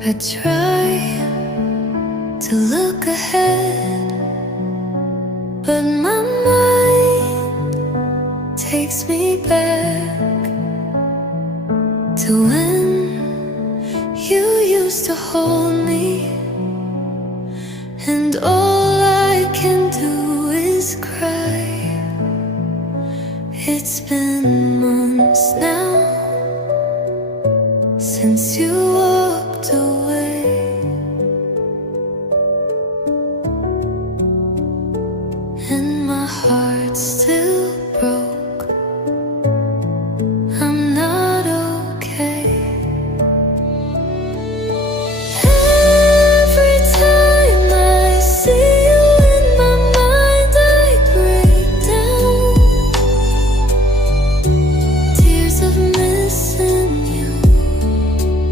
I try to look ahead, but my mind takes me back to when you used to hold me, and all I can do is cry. It's been months now since you walked away.